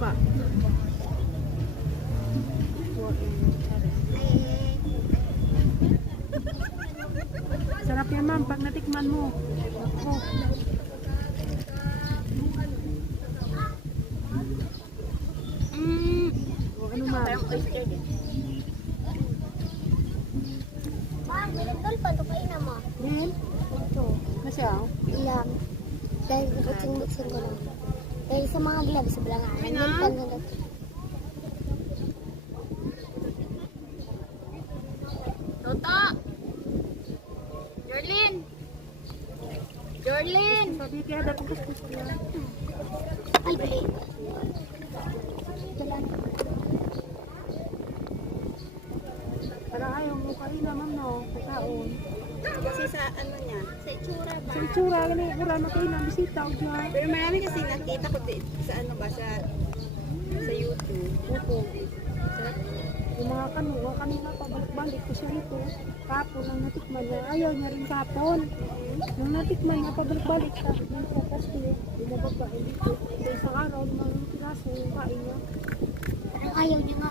pa. Sarap yan ma'am, pag natikman mo. Ako. Ano ma'am? Parang oyster din. Tol, pato kayo na mo. Din? Ito. Masya? Ilang. Dahil nakatsing-butsing ko lang. Dahil sa mga gloves sa belangan. Nandun pa na lang. Toto! Jorlyn! Jorlyn! Sabi kaya dapat kuskus niya. Ay, bali. Parang ayaw mo kain naman no, pagkaon. Kasi sa ano niya. Sa itsura ba? Sa itsura, gani, wala na kayo na bisita o dyan. Pero marami kasi nakita ko sa ano ba, sa YouTube. Opo. Yung mga kanina pabalik-balik ko siya nito. Kapon ang natikman niya. Ayaw niya rin kapon. Nung natikman niya pabalik-balik siya. Yung focus niya. Yung mababa. Sa isang araw, mga piraso yung kain niya. Parang ayaw niya nga